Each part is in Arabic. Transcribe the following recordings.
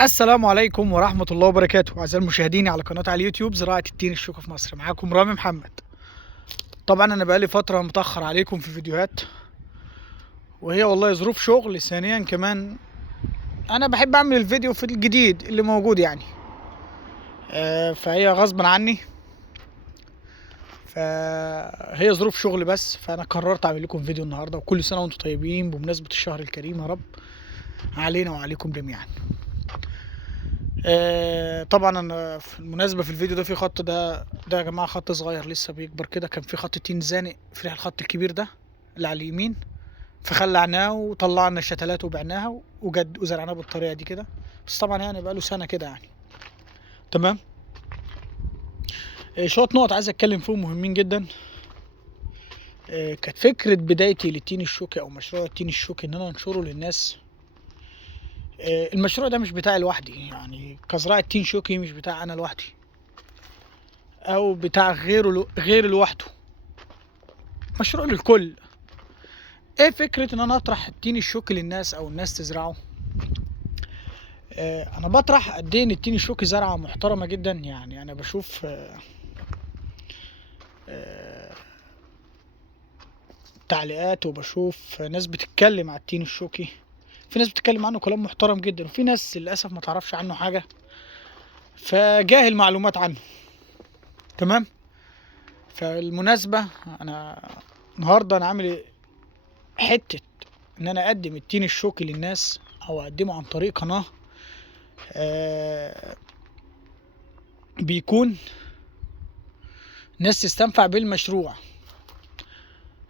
السلام عليكم ورحمة الله وبركاته أعزائي المشاهدين على قناة على اليوتيوب زراعة التين الشوكة في مصر. معاكم رامي محمد. طبعا أنا بقالي فترة متأخر عليكم في فيديوهات، وهي والله ظروف شغل. ثانيا كمان أنا بحب أعمل الفيديو في الجديد اللي موجود يعني فهي غصبا عني، فهي ظروف شغل بس. فأنا قررت أعمل لكم فيديو النهاردة، وكل سنة وأنتم طيبين بمناسبة الشهر الكريم يا رب علينا وعليكم جميعا. طبعا انا في المناسبه في الفيديو ده في خط ده يا جماعه خط صغير لسه بيكبر كده. كان في خط تين زانق في الخط الكبير ده اللي على اليمين، فخلعناه وطلعنا الشتلات وبعناها وزرعناه بالطريقه دي كده. بس طبعا يعني بقاله سنه كده يعني. تمام. شويه نقط عايز اتكلم فيهم مهمين جدا. كانت فكره بدايتي للتين الشوكي او مشروع التين الشوكي ان انا انشره للناس. المشروع ده مش بتاعي لوحدي، يعني كزراعة تين شوكي مش بتاع انا لوحدي او بتاع غير لوحده، مشروع للكل. ايه فكرة ان انا اطرح التين الشوكي للناس او الناس تزرعه؟ انا بطرح قد ايه ان التين الشوكي زرعة محترمة جدا. يعني انا بشوف تعليقات وبشوف ناس بتتكلم على التين الشوكي. في ناس بتتكلم عنه كلام محترم جدا، وفي ناس للاسف ما تعرفش عنه حاجة فجاهل معلومات عنه. تمام. فالمناسبة انا النهاردة انا عامل حتة ان انا اقدم التين الشوكي للناس او اقدمه عن طريق قناة بيكون ناس تستنفع بالمشروع.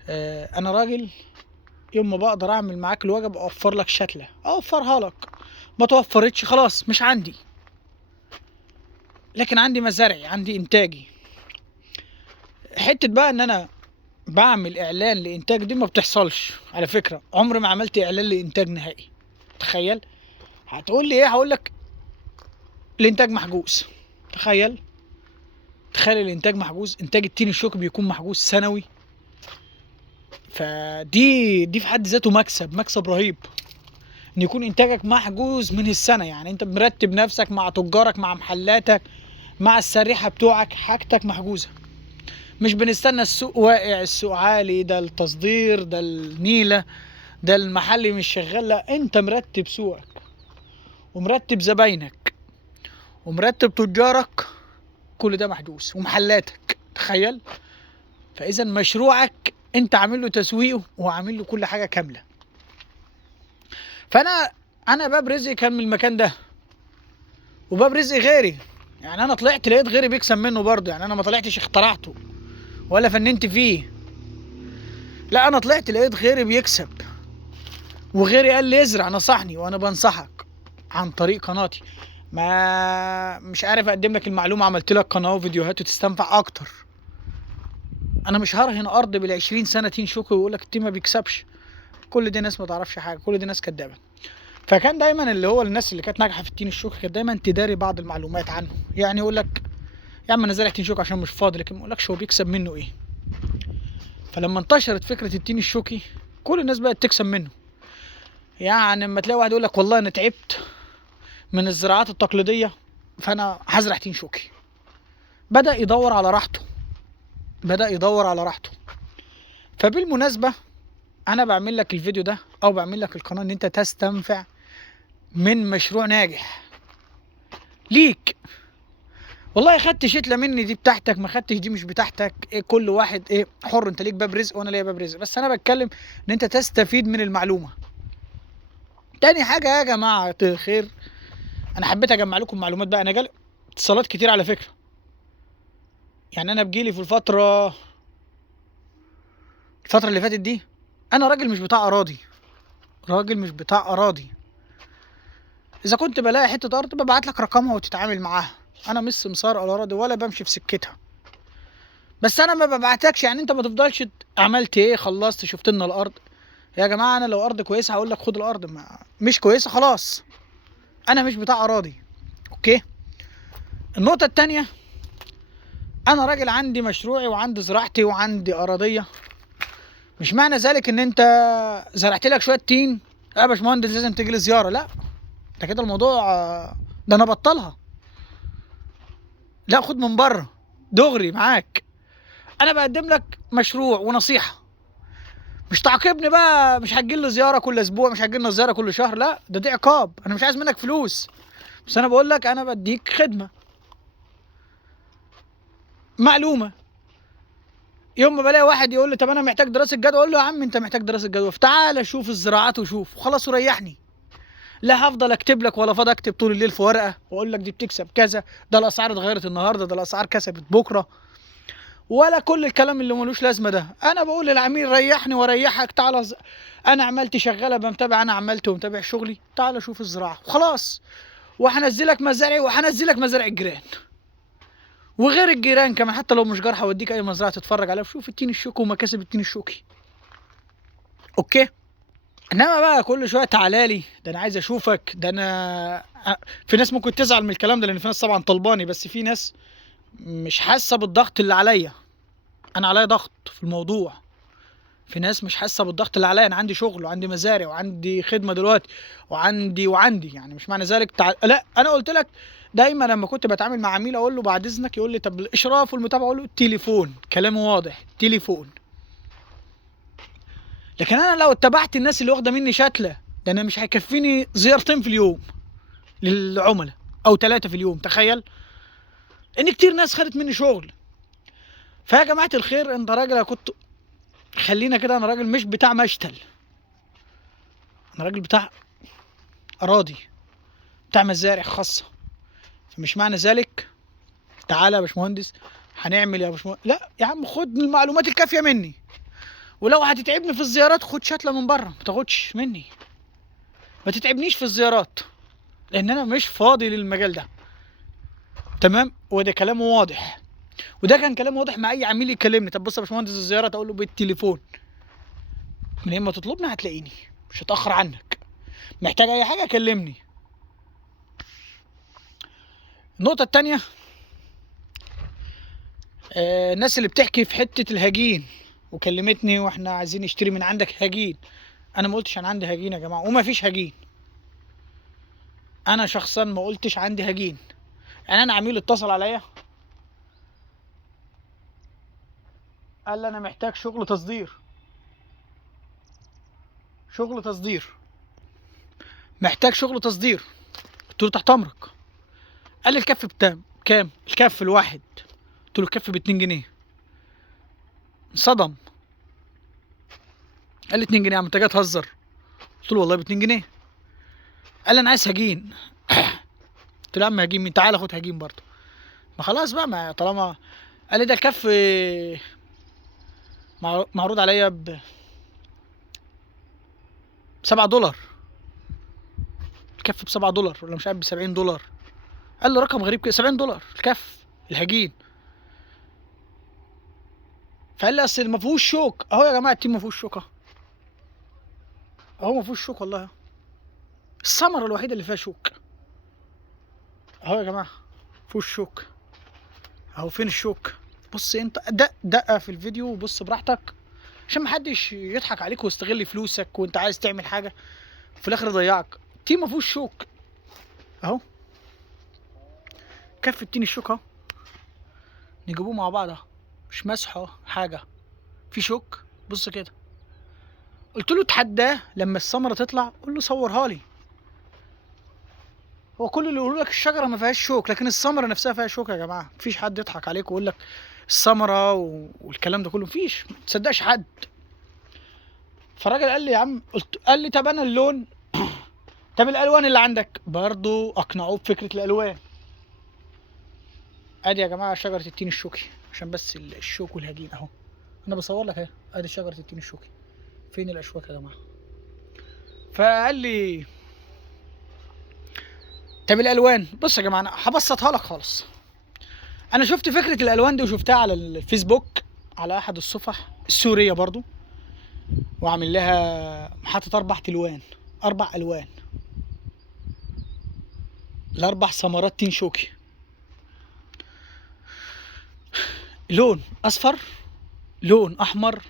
انا راجل يوم ما بقدر اعمل معاك الواجب اوفر لك شتلة اوفرها لك، ما توفرتش خلاص مش عندي، لكن عندي مزارعي عندي انتاجي. حتة بقى ان انا بعمل اعلان لانتاج دي ما بتحصلش على فكرة. عمري ما عملت اعلان لانتاج نهائي. تخيل. هتقول لي ايه؟ هقول لك الانتاج محجوز. تخيل الانتاج محجوز. انتاج التين الشوكي بيكون محجوز سنوي. فدي في حد ذاته مكسب رهيب ان يكون انتاجك محجوز من السنه. يعني انت مرتب نفسك مع تجارك مع محلاتك مع السريحه بتوعك، حاجتك محجوزه. مش بنستنى السوق واقع السوق عالي ده التصدير ده النيله ده المحلي مش شغال. لا، انت مرتب سوقك ومرتب زباينك ومرتب تجارك، كل ده محجوز ومحلاتك. تخيل. فاذا مشروعك انت عامل له تسويقه وعامل له كل حاجه كامله. فانا باب رزقي كان من المكان ده، وباب رزق غيري. يعني انا طلعت لقيت غيري بيكسب منه برضه. يعني انا ما طلعتش اخترعته ولا فننت فيه، لا انا طلعت لقيت غيري بيكسب، وغيري قال لي ازرع، نصحني وانا بنصحك عن طريق قناتي. ما مش عارف اقدم لك المعلومه، عملت لك قناه وفيديوهات وتستنفع اكتر. انا مش هرهن ارض بال20 سنه تين شوكي ويقول لك التين ما بيكسبش. كل دي ناس ما تعرفش حاجه، كل دي ناس كدابه. فكان دايما اللي هو الناس اللي كانت ناجحه في التين الشوكي كانت دايما تداري بعض المعلومات عنه. يعني يقول لك يا عم انا زارع تين شوكي عشان مش فاضي، لكن ما يقولكش هو بيكسب منه ايه. فلما انتشرت فكره التين الشوكي كل الناس بقت تكسب منه. يعني لما تلاقي واحد يقول لك والله انا تعبت من الزراعات التقليديه فانا هزرع تين شوكي، بدأ يدور على راحته. فبالمناسبه انا بعمل لك الفيديو ده او بعمل لك القناه ان انت تستنفع من مشروع ناجح ليك. والله خدت شتله مني دي بتاعتك، ما خدتش دي مش بتاعتك. إيه كل واحد ايه حر. انت ليك باب رزق وانا ليا باب رزق، بس انا بتكلم ان انت تستفيد من المعلومه. تاني حاجه يا جماعه الخير، انا حبيت اجمع لكم معلومات بقى. انا جالي اتصالات كتير على فكره. يعني انا بجيلي في الفتره اللي فاتت دي. انا راجل مش بتاع اراضي. اذا كنت بلاقي حته ارض ببعت لك رقمها وتتعامل معاها. انا مش سمسار اراضي ولا بمشي في سكتها، بس انا ما ببعتكش. يعني انت ما تفضلش عملت ايه، خلصت شفت لنا الارض. يا جماعه انا لو ارض كويسه هقول لك خد الارض، ما مش كويسه خلاص. انا مش بتاع اراضي. اوكي. النقطه التانيه، انا راجل عندي مشروعي وعندي زراعتي وعندي اراضيه. مش معنى ذلك ان انت زرعت لك شويه تين يا باشمهندس لازم تيجي لي زياره. لا، ده كده الموضوع ده انا بطلها. لا خد من بره دغري معاك. انا بقدم لك مشروع ونصيحه، مش تعاقبني بقى، مش هتجي لي زياره كل اسبوع، مش هتجي لنا زياره كل شهر، لا ده دي عقاب. انا مش عايز منك فلوس، بس انا بقول لك انا بديك خدمه معلومه. يوم ما بلاقي واحد يقول لي طب انا محتاج دراسه جدوى، اقول له يا عم انت محتاج دراسه جدوى تعالى شوف الزراعات وشوف وخلاص وريحني. لا هفضل اكتب لك ولا فاضي اكتب طول الليل في ورقه واقول لك دي بتكسب كذا، ده الاسعار اتغيرت النهارده، ده الاسعار كسبت بكره، ولا كل الكلام اللي ملوش لازمه ده. انا بقول للعميل ريحني وريحك، تعالى انا عملت شغاله بمتابع، انا عملت ومتابع شغلي، تعالى شوف الزراعه وخلاص. وهنزلك مزارعي وهنزلك مزارع الجيران وغير الجيران كمان، حتى لو مش جار هوديك اي مزرعه تتفرج عليها وشوف التين الشوكي ومكاسب التين الشوكي. اوكي. انما بقى كل شويه تعالى لي، ده انا عايز اشوفك، ده انا في ناس ممكن تزعل من الكلام ده لان في ناس طبعا طلباني، بس في ناس مش حاسه بالضغط اللي عليا. انا عليا ضغط في الموضوع، في ناس مش حاسه بالضغط اللي عليا. انا عندي شغل وعندي مزارع وعندي خدمه دلوقتي وعندي يعني مش معنى ذلك لا انا قلت لك دايما لما كنت بتعامل مع عميل اقول له بعد اذنك، يقول لي طب الاشراف والمتابعه، اقول له التليفون، كلام واضح تليفون. لكن انا لو اتبعت الناس اللي واخده مني شتله، ده انا مش هيكفيني زيارتين في اليوم للعملاء او 3 في اليوم، تخيل ان كتير ناس خدت مني شغل. فيا جماعه الخير انت راجل، كنت خلينا كده، انا راجل مش بتاع مشتل، انا راجل بتاع اراضي، بتاع مزارع خاصه. فمش معنى ذلك تعالى يا باشمهندس هنعمل يا باشمهندس، لا يا عم خد المعلومات الكافيه مني، ولو هتتعبني في الزيارات خد شتله من بره، ما تاخدش مني، ما تتعبنيش في الزيارات لان انا مش فاضي للمجال ده. تمام. وده كلام واضح، وده كان كلام واضح مع اي عميل يكلمني. طب بص يا باشمهندس الزياره، اقول له بالتليفون، من اما تطلبني هتلاقيني، مش هتاخر عنك، محتاج اي حاجه كلمني. النقطه التانيه، الناس اللي بتحكي في حته الهجين وكلمتني واحنا عايزين نشتري من عندك هجين. انا ما قلتش انا عندي هجين يا جماعه، وما فيش هجين. انا شخصيا ما قلتش عندي هجين. يعني انا عميل اتصل عليا قال لي انا محتاج شغل تصدير، شغل تصدير، محتاج شغل تصدير. قلت له تحت امرك. قال لي الكف كام الكف الواحد؟ قلت له الكف ب2 جنيه. انصدم، قال لي 2 جنيه يا عم انت جاي تهزر؟ قلت له والله ب2 جنيه. قال لي انا عايز هجين. قلت له يا عم هجين مين؟ تعالى خد هجين برضه. ما خلاص بقى، ما طالما قال لي ده الكف معروض عليا $7، الكف $7 ولا مش عارف $70. قال له رقم غريب كده، $70 الكف الهجين. فقال لي اصل ما فيهوش شوك. اهو يا جماعه التيم ما فيهوش شوك، اهو ما فيهوش شوك والله، الثمره الوحيده اللي فيها شوك اهو يا جماعه، ما فيهوش شوك اهو. فين الشوك؟ بص انت دقه في الفيديو وبص براحتك عشان محدش يضحك عليك ويستغل فلوسك وانت عايز تعمل حاجه وفي الاخر يضيعك. التيم ما فيهوش شوك اهو، كف التين الشوك اهو، نجيبوه مع بعض اهو، مش مسحه حاجه، في شوك بص كده. قلت له اتحداه لما الثمره تطلع قول له صورها لي. هو كل اللي يقولوا لك الشجره ما فيهاش شوك، لكن الثمره نفسها فيها شوك يا جماعه. مفيش حد يضحك عليك ويقول لك الثمره والكلام ده كله، مفيش، ما تصدقش حد. فالراجل قال لي يا عم، قال لي طب انا اللون طب الالوان اللي عندك برضو اقنعوه بفكره الالوان. ادي يا جماعه شجره التين الشوكي عشان بس الشوك والهجين اهو، انا بصور لك اهي، ادي شجره التين الشوكي. فين الاشواك يا جماعه؟ فقال لي طب الالوان، بص يا جماعه انا هبسطها لك خالص. انا شفت فكره الالوان دي وشفتها على الفيسبوك على احد الصفح السوريه برضو، وعامل لها حاطط 4 الوان، ال4 ثمرات تين شوكي، لون اصفر، لون احمر،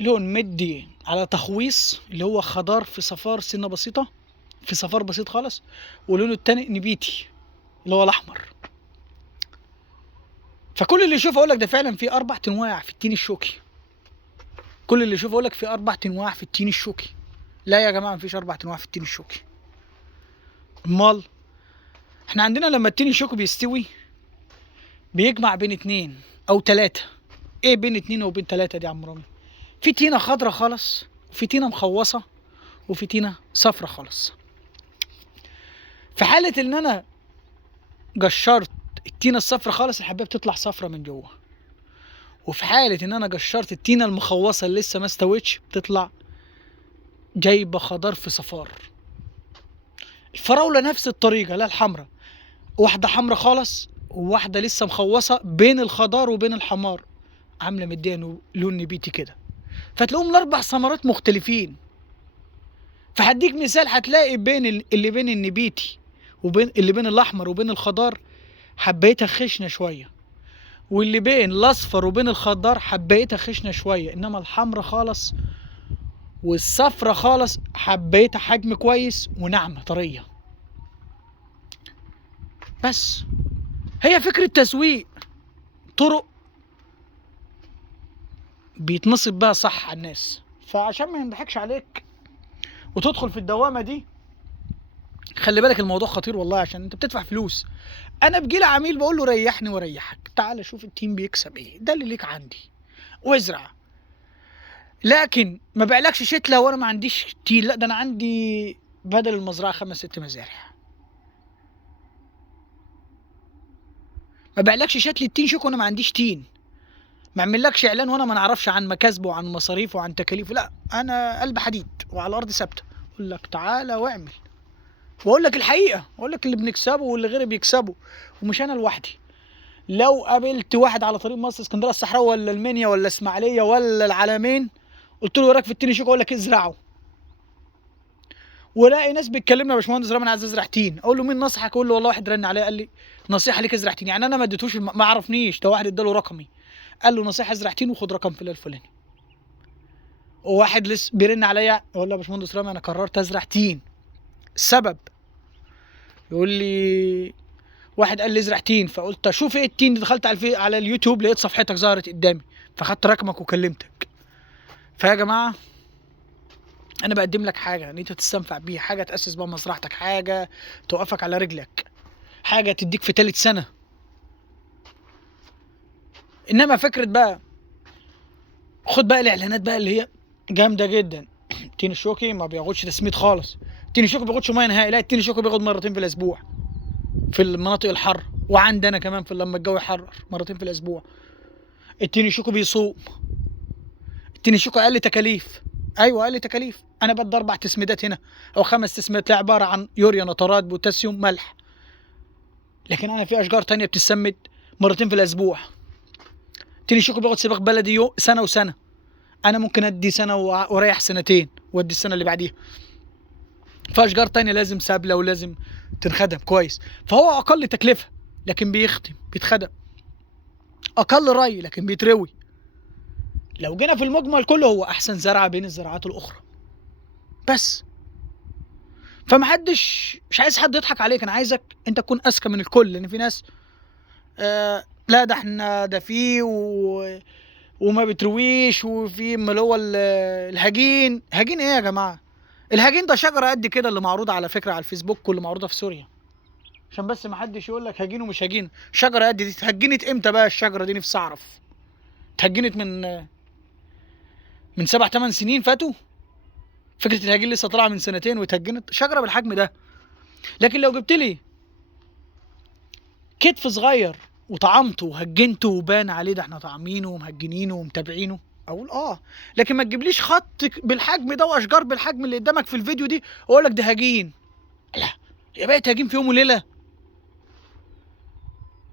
لون مدي على تخويص اللي هو خضار في صفار سنه بسيطه، في صفار بسيط خالص، ولونه التاني نبيتي اللي هو الاحمر. فكل اللي يشوف اقول لك ده فعلا في 4 انواع في التين الشوكي. كل اللي يشوف اقول لك في 4 انواع في التين الشوكي. لا يا جماعه مفيش 4 انواع في التين الشوكي. امال احنا عندنا لما التين الشوكي بيستوي بيجمع بين 2 أو 3. ايه بين 2 وبين 3 دي يا عم رامي؟ في تينه خضرا خالص، وفي تينه مخوصه، وفي تينه صفرا خالص. في حاله ان انا جشرت التينه الصفرا خالص الحبايه بتطلع صفرا من جوه. وفي حاله ان انا جشرت التينه المخوصه اللي لسه ما استوتش بتطلع جايبه خضار في صفار. الفراوله نفس الطريقه، لا الحمراء واحده حمراء خالص وواحده لسه مخوصه بين الخضار وبين الحمار، عامله مديها لون نبيتي كده. فتلاقوهم ال4 ثمرات مختلفين. فهديك مثال، هتلاقي بين اللي بين النبيتي وبين اللي بين الاحمر وبين الخضار حبيتها خشنه شويه، واللي بين الاصفر وبين الخضار حبيتها خشنه شويه، انما الحمرا خالص والصفرا خالص حبيتها حجم كويس وناعمه طريه. بس هي فكره تسويق، طرق بيتنصب بها صح على الناس. فعشان ما ينضحكش عليك وتدخل في الدوامه دي، خلي بالك الموضوع خطير والله، عشان انت بتدفع فلوس. انا بجيلي عميل بقول له ريحني واريحك، تعال شوف التيم بيكسب ايه، ده اللي ليك عندي وازرع. لكن ما بيعلكش شتله وانا ما عنديش تين، لا ده انا عندي بدل المزرعه 5 6 مزارع. ما بيعلكش شتله تين شوك وانا ما عنديش تين. ما اعملكش اعلان وانا ما نعرفش عن مكاسبه وعن مصاريفه وعن تكاليفه، لا انا قلب حديد وعلى الارض ثابته. اقول لك تعالى واعمل، واقول لك الحقيقه، واقول لك اللي بنكسبه واللي غيري بيكسبه، ومش انا لوحدي. لو قابلت واحد على طريق مصر اسكندريه الصحراوي ولا المنيا ولا اسماعيليه ولا العلمين، قلت له وراك في التين شوك، اقول لك ازرعه. ولاقي ناس بتكلمنا يا باشمهندس رامي انا عايز ازرع تين، اقول له مين نصحك؟ اقول له والله واحد رن عليا قال لي نصيحه ليك ازرع تين. يعني انا ما اديتوش، ما عرفنيش، ده واحد اداله رقمي قال له نصيحه ازرع تين وخد رقم فلان الفلاني. وواحد لسه بيرن عليا يقول له يا باشمهندس رامي انا قررت ازرع تين. السبب يقول لي واحد قال لي ازرع تين، فقلت اشوف ايه التين. دخلت على اليوتيوب لقيت صفحتك ظهرت قدامي، فخدت رقمك وكلمتك. فيا جماعه انا بقدم لك حاجه ان انت تستنفع بيها، حاجه تاسس بيها مزرعتك، حاجه توقفك على رجلك، حاجه تديك في 3 سنة. انما فكره بقى خد بقى الاعلانات بقى اللي هي جامده جدا. التين الشوكي ما بياخدش تسميد خالص، التين الشوكي ما بياخدش ميه نهائي، لا التين الشوكي بياخد مرتين في الاسبوع في المناطق الحاره، وعندنا كمان في لما الجو يحرر مرتين في الاسبوع. التين الشوكي بيصوم، التين الشوكي اقل تكاليف. ايوه اقل تكاليف. انا بدي 4 تسميدات هنا او 5 تسميدات، عباره عن يوريا، نترات، بوتاسيوم، ملح. لكن انا في اشجار تانية بتسمد مرتين في الاسبوع. التين الشوكي بياخد سباق بلدي سنه وسنه، انا ممكن ادي سنه واريح سنتين وادي السنه اللي بعديها. فاشجار تانية لازم سابله ولازم تنخدم كويس، فهو اقل تكلفه لكن بيتخدم، اقل ري لكن بيتروي. لو جينا في المجمل كله هو احسن زرعه بين الزراعات الاخرى. بس فمحدش، مش عايز حد يضحك عليك، انا عايزك انت تكون اذكى من الكل. لان في ناس لا ده احنا ده فيه وما بترويش، وفي اللي هو الهجين. هجين ايه يا جماعه؟ الهجين ده شجره قد كده اللي معروضه على فكره على الفيسبوك واللي معروضه في سوريا، عشان بس ما حدش يقول لك هجين ومش هجين. شجره قد دي اتهجنت امتى بقى الشجره دي؟ نفسي اعرف. اتهجنت من 7 8 سنين فاتوا. فكره الهجين لسه طالعه من سنتين واتهجنت شجره بالحجم ده. لكن لو جبت لي كتف صغير وطعمته وهجنته وبان عليه ده احنا طعمينه ومهجنينه ومتابعينه، اقول لكن ما تجيبليش خط بالحجم ده واشجار بالحجم اللي قدامك في الفيديو دي واقول لك ده هجين. لا يا بقيت هجين في يوم وليله؟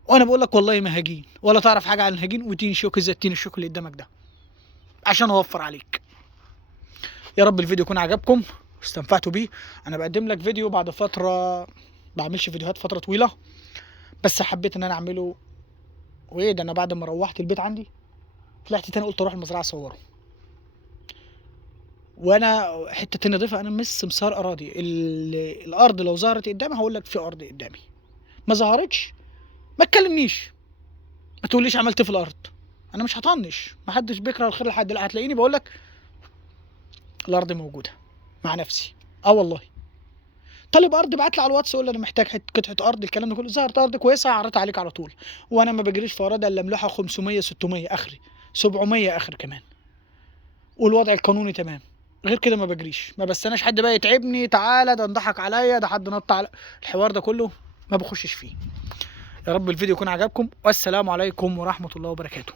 وانا بقول لك والله ما هجين ولا تعرف حاجه عن الهجين وتين شوك زي التين الشوك اللي قدامك ده عشان اوفر عليك. يا رب الفيديو يكون عجبكم واستنفعتوا بيه. انا بقدم لك فيديو بعد فتره، بعملش فيديوهات فتره طويله، بس حبيت ان انا اعمله. وايه ده، انا بعد ما روحت البيت عندي طلعت تاني قلت اروح المزرعه اصوره. وانا حته تانية ضيفها، انا مش سمسار اراضي. الارض لو ظهرت قدامي هقول لك في ارض قدامي، ما ظهرتش ما تكلمنيش، ما تقوليش عملت إيه في الارض. انا مش هطنش، ما حدش بيكره الخير لحد، لا هتلاقيني بقول لك الارض موجوده مع نفسي. اه والله. طالب ارض بعت لي على الواتس، قول لي انا محتاج قطعه ارض، الكلام ده كله. ظهرت ارض كويسه عرضت عليك على طول. وانا ما بجريش في اراضي الا ملوحه 500 600 اخري، 700 اخر كمان، والوضع القانوني تمام. غير كده ما بجريش، ما بستناش حد بقى يتعبني، تعالى ده انضحك عليا، ده حد نط على الحوار ده كله، ما بخشش فيه. يا رب الفيديو يكون عجبكم، والسلام عليكم ورحمة الله وبركاته.